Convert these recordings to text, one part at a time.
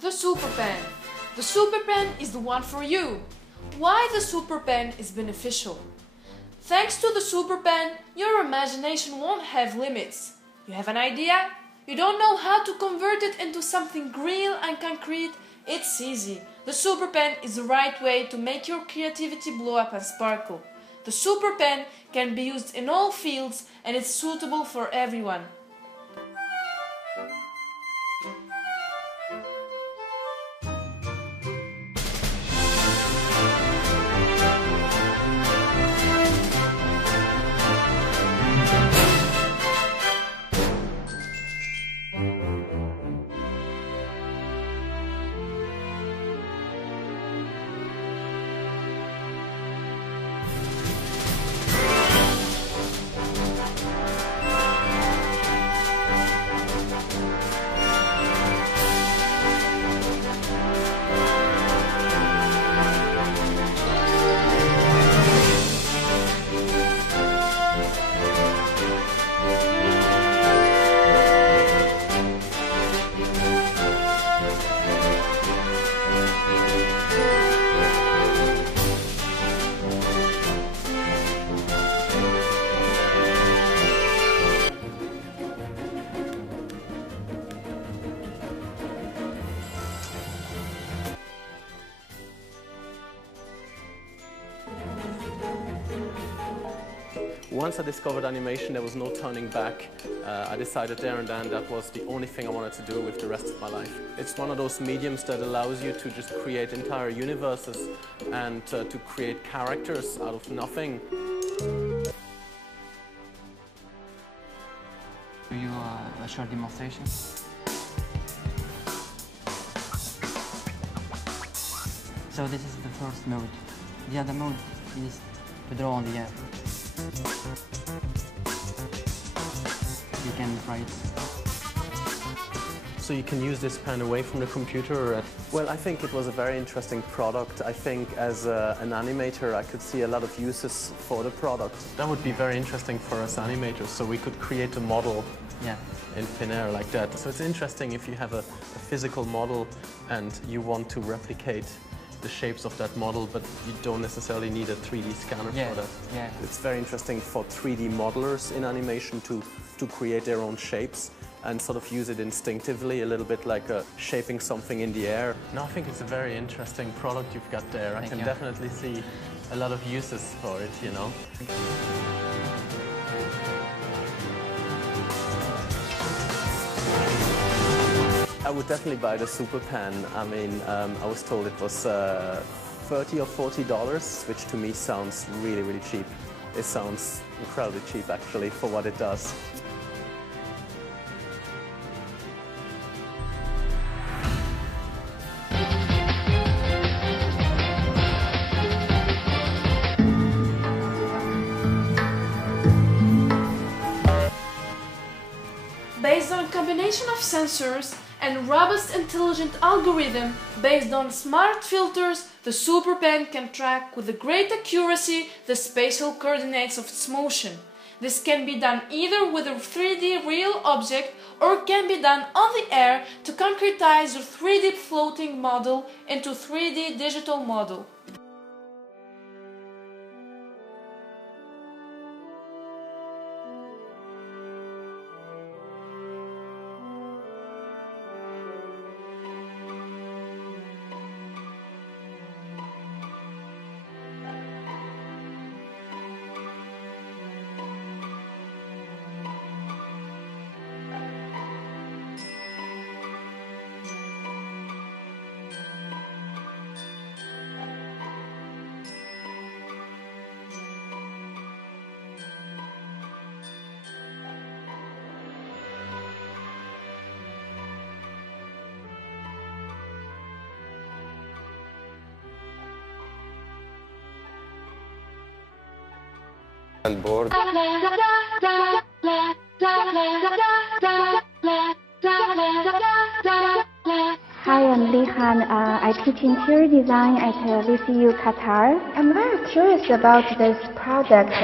The SuperPen. The SuperPen is the one for you. Why the SuperPen is beneficial? Thanks to the SuperPen, your imagination won't have limits. You have an idea? You don't know how to convert it into something real and concrete? It's easy. The SuperPen is the right way to make your creativity blow up and sparkle. The SuperPen can be used in all fields and it's suitable for everyone. Once I discovered animation, there was no turning back. I decided there and then that was the only thing I wanted to do with the rest of my life. It's one of those mediums that allows you to just create entire universes and to create characters out of nothing. Do you a short demonstration? So this is the first mode. The other mode is to draw on the air. You can write. So you can use this pen away from the computer? Well, I think it was a very interesting product. I think as an animator I could see a lot of uses for the product. That would be very interesting for us animators, so we could create a model in thin air like that. So it's interesting if you have a physical model and you want to replicate the shapes of that model, but you don't necessarily need a 3D scanner for that. Yeah. It's very interesting for 3D modelers in animation to create their own shapes and sort of use it instinctively, a little bit like shaping something in the air. No, I think it's a very interesting product you've got there. I can definitely see a lot of uses for it, you know. I would definitely buy the SuperPen. I mean, I was told it was $30 or $40, which to me sounds really, really cheap. It sounds incredibly cheap, actually, for what it does. Based on a combination of sensors and robust intelligent algorithm based on smart filters, the SuperPen can track with a great accuracy the spatial coordinates of its motion. This can be done either with a 3D real object or can be done on the air to concretize your 3D floating model into 3D digital model. And board. Hi, I'm Lihan. I teach interior design at VCU Qatar. I'm very curious about this product.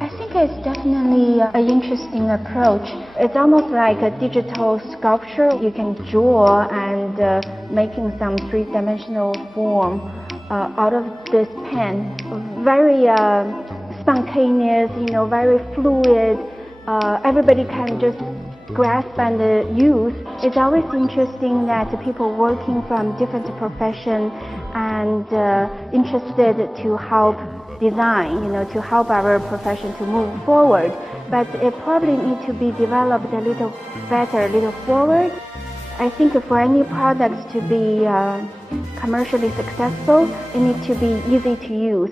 I think it's definitely an interesting approach. It's almost like a digital sculpture. You can draw and making some three-dimensional form out of this pen. Very spontaneous, very fluid. Everybody can just grasp and use. It's always interesting that people working from different professions and interested to help design, to help our profession to move forward. But it probably needs to be developed a little better, a little forward. I think for any products to be commercially successful, it needs to be easy to use.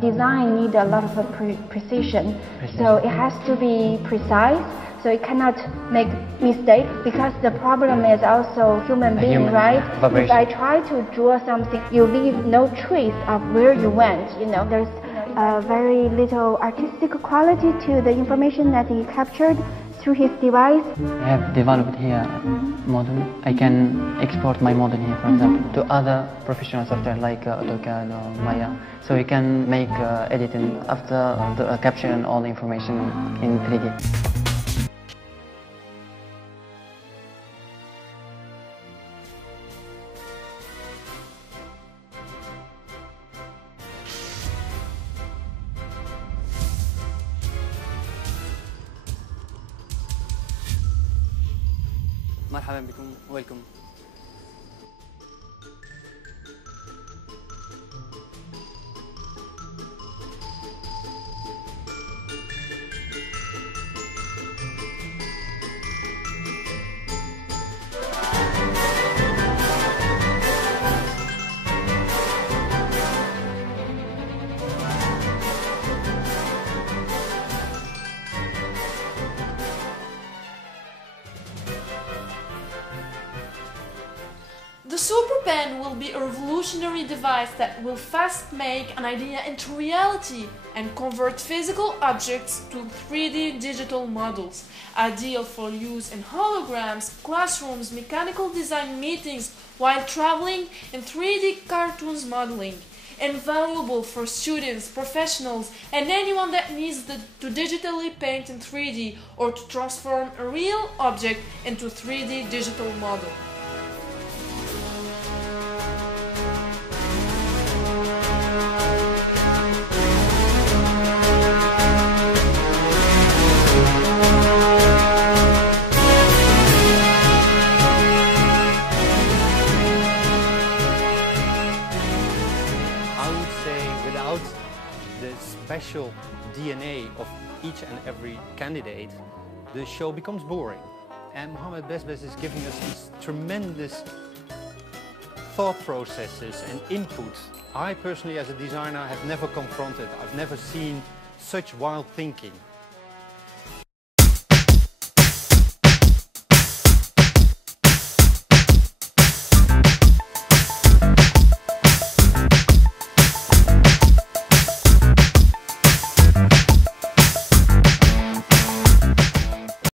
Design needs a lot of precision, so it has to be precise. So it cannot make mistakes, because the problem is also human being, right? Vibration. If I try to draw something, you leave no trace of where you went. There's very little artistic quality to the information that he captured through his device. I have developed here a model. I can export my model here, for example, to other professional software like AutoCAD or Maya. So you can make editing after capturing all the information in 3D. مرحبا بكم. Welcome. The SuperPen will be a revolutionary device that will fast make an idea into reality and convert physical objects to 3D digital models, ideal for use in holograms, classrooms, mechanical design meetings, while traveling, and 3D cartoons modeling. Invaluable for students, professionals, and anyone that needs to digitally paint in 3D or to transform a real object into a 3D digital model. Without the special DNA of each and every candidate, the show becomes boring. And Mohamed Besbes is giving us these tremendous thought processes and inputs. I personally, as a designer, have never confronted. I've never seen such wild thinking.